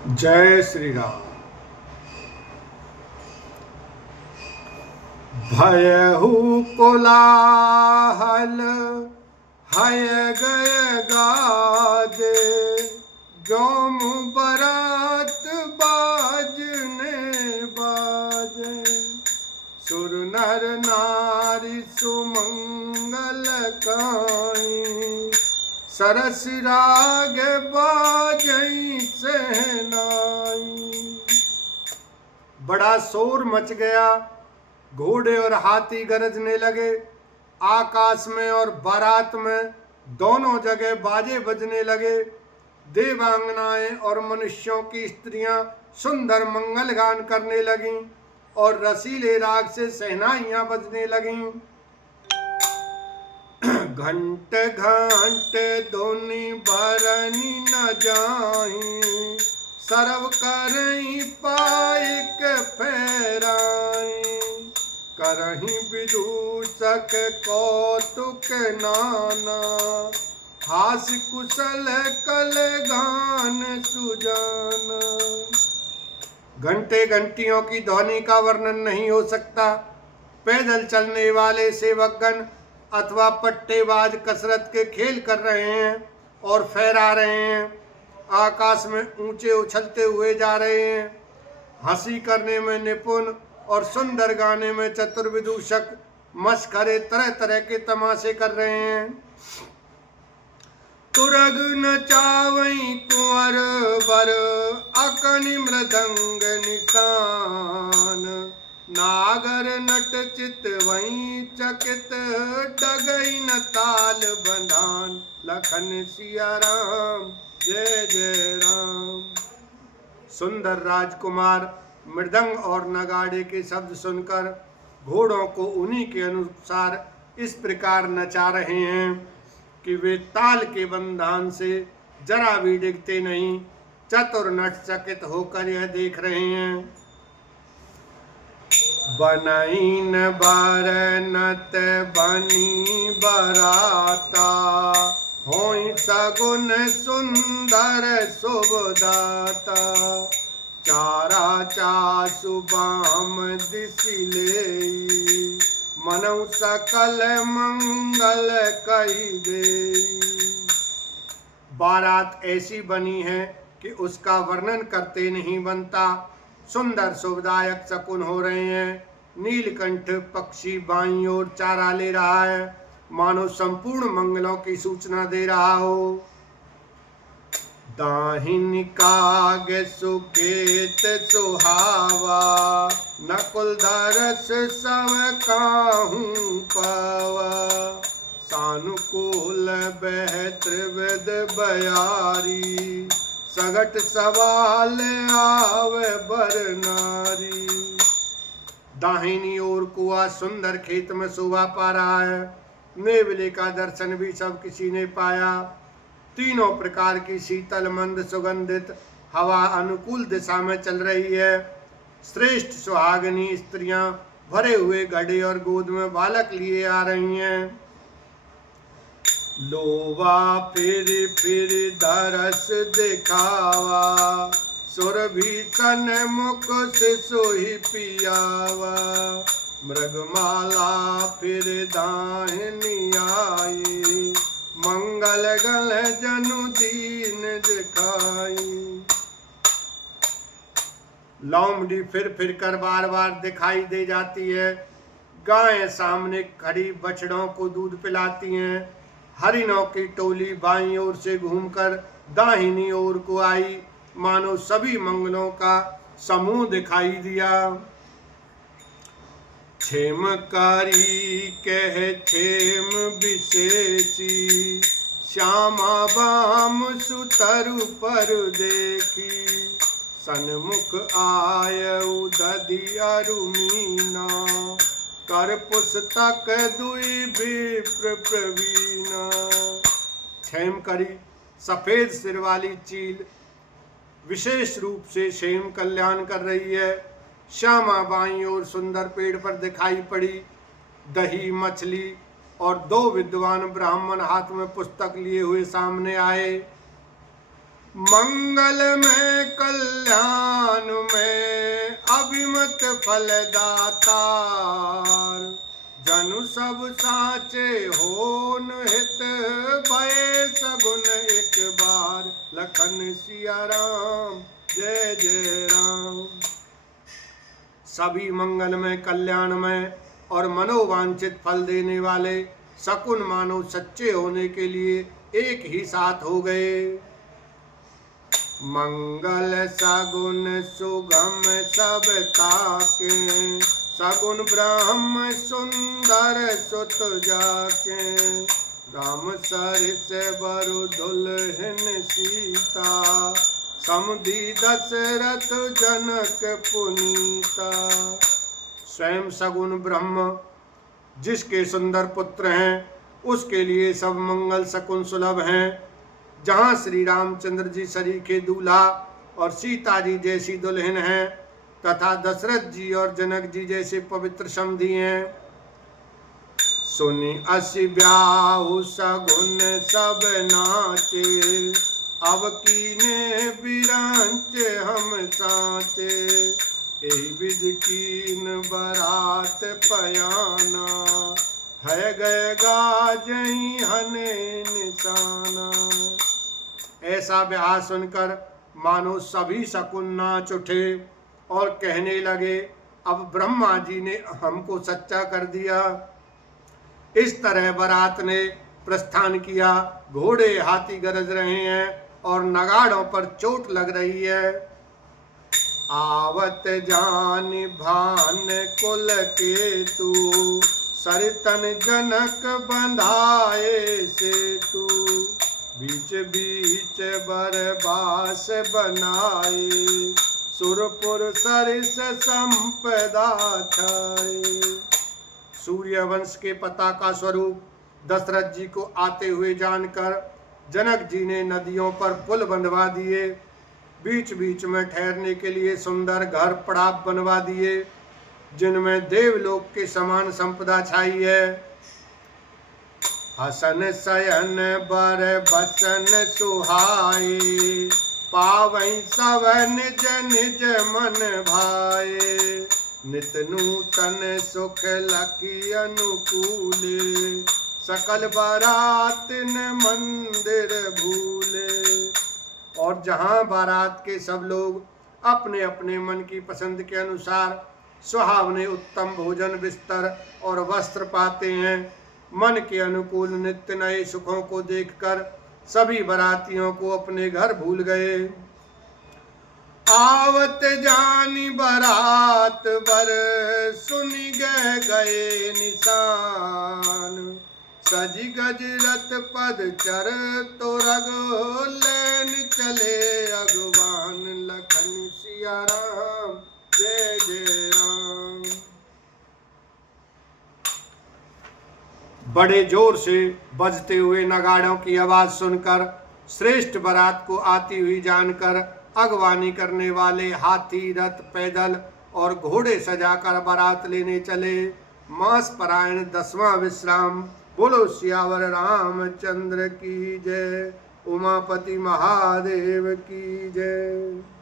जय श्री राम। भयहु कोलाहल हय गय गाजे, जोम बरात बाजने बाजे। सुर नर नारी सुमंगल काई, सरस राग बाजई सहनाई। बड़ा शोर मच गया, घोड़े और हाथी गरजने लगे। आकाश में और बारात में दोनों जगह बाजे बजने लगे। देवांगनाएं और मनुष्यों की स्त्रियां सुंदर मंगल गान करने लगीं और रसीले राग से सहनाइयां बजने लगीं। घंट घंट धुनि भरनी न जाई, सरव करई पाइक फेराई। करही विदूषक कौतुक नाना, हास कुशल कल गान सुजाना। घंटे घंटियों की ध्वनि का वर्णन नहीं हो सकता। पैदल चलने वाले सेवकगण अथवा पट्टेबाज कसरत के खेल कर रहे हैं और फहरा रहे हैं। आकाश में ऊंचे उछलते हुए जा रहे हैं। हंसी करने में निपुण और सुंदर गाने में चतुर विदूषक मस्खरे तरह तरह के तमाशे कर रहे हैं। तुरग नचावई कुंवर बर, अकनि मृदंग निशान। नागर नट चित वहीं चकित, डगई न ताल बंधान। लखन सिया राम जय जय राम। सुंदर राजकुमार मृदंग और नगाड़े के शब्द सुनकर घोड़ों को उन्हीं के अनुसार इस प्रकार नचा रहे हैं कि वे ताल के बंधन से जरा भी डिगते नहीं। चतुर नट चकित होकर यह देख रहे हैं। बनईन बरनत बनी बराता, होई सगुन सुंदर शुभदाता। चारा चासु बाम दिसिले, मनऊ सकल मंगल कही दे। बारात ऐसी बनी है कि उसका वर्णन करते नहीं बनता। सुंदर शुभदायक शकुन हो रहे हैं। नीलकंठ पक्षी बाईं ओर चारा ले रहा है, मानो संपूर्ण मंगलों की सूचना दे रहा हो। दाहिनी काग सुकेत सुहावा, नकुल धरस सब काहू पावा। सानुकूल बेहतर वेद बयारी, सगट सवाल आवे बर नारी। दाहिनी ओर कुआ सुंदर खेत में शोभा पा रहा है। नेवले का दर्शन भी सब किसी ने पाया। तीनों प्रकार की शीतल मंद सुगंधित हवा अनुकूल दिशा में चल रही है। श्रेष्ठ सुहागनी स्त्रियां भरे हुए घड़े और गोद में बालक लिए आ रही हैं। लोवा फिर फिर दरस दिखावा, सुरभीषण मुख से सोही पियावा। मृगमाला फिर दाहिनी आई, मंगल गल जनु दीन दिखाई। लौमड़ी फिर कर बार बार दिखाई दे जाती है। गायें सामने खड़ी बछड़ों को दूध पिलाती हैं। हरिणों की टोली बाईं ओर से घूमकर दाहिनी ओर को आई, मानो सभी मंगलों का समूह दिखाई दिया। क्षेमकारी कह क्षेम विशेषी, श्यामा बाम सुतरु पर देखी। सन्मुख आय उदधि अरुमीना, कर पुस्तक दुई विप्र प्रवीणा। क्षेम करी सफेद सिर वाली चील विशेष रूप से क्षेम कल्याण कर रही है। श्यामा बाईं ओर सुंदर पेड़ पर दिखाई पड़ी। दही मछली और दो विद्वान ब्राह्मण हाथ में पुस्तक लिए हुए सामने आए। मंगल में कल्याण में अभिमत फलदातार। जनु सब साचे होन हित भय सगुन एक बार। लखन सिया राम जय जय राम। सभी मंगल में कल्याण में और मनोवांछित फल देने वाले शकुन मानव सच्चे होने के लिए एक ही साथ हो गए। मंगल सगुन सुगम सब ताके। सगुन ब्रह्म सुंदर सुत जाके। राम सरिस बरु दुल्हन सीता। समुदी दशरथ जनक पुनीता। स्वयं सगुन ब्रह्म जिसके सुंदर पुत्र हैं, उसके लिए सब मंगल शकुन सुलभ हैं। जहाँ श्री रामचंद्र जी सरीखे दूल्हा और सीता जी जैसी दुल्हन हैं, तथा दशरथ जी और जनक जी जैसे पवित्र समधी हैं। सुनि असि ब्याहु सगुन सब नाचे। अब कीने बिरंच हम साचे। एहि विधि कीन बरात पयाना। है गए गाजहीं हने निशाना। ऐसा ब्याह सुनकर मानो सभी शकुन नाच उठे और कहने लगे, अब ब्रह्मा जी ने हमको सच्चा कर दिया। इस तरह बारात ने प्रस्थान किया। घोड़े हाथी गरज रहे हैं और नगाड़ों पर चोट लग रही है। आवत जानि भान कुल केतु। सरितन जनक बंधाए सेतु। बीच बीच बरबास बनाए। सुरपुर सरिस संपदा छाए। सूर्य वंश के पताका स्वरूप दशरथ जी को आते हुए जानकर जनक जी ने नदियों पर पुल बंधवा दिए। बीच बीच में ठहरने के लिए सुंदर घर पड़ाव बनवा दिए, जिनमें देवलोक के समान संपदा छाई है। हसन शयन बर बसन सुहाए। पावई सब निज निज मन भाए। नित नूतन सुख लकी अनुकूले। सकल बारात न मंदिर भूले। और जहाँ बारात के सब लोग अपने अपने मन की पसंद के अनुसार सुहावने उत्तम भोजन, बिस्तर और वस्त्र पाते हैं, मन के अनुकूल नित्य नए सुखों को देखकर सभी बारातियों को अपने घर भूल गए। आवत जानी बारात बर सुनि गए निशान। सजी गज रथ पद चर तो रघु लैन चले अगवान। लखन सिया राम जय जय राम। बड़े जोर से बजते हुए नगाड़ों की आवाज सुनकर श्रेष्ठ बारात को आती हुई जानकर अगवानी करने वाले हाथी, रथ, पैदल और घोड़े सजाकर बारात लेने चले। मास परायण 10वां विश्राम। बोलो सियावर रामचंद्र की जय। उमापति महादेव की जय।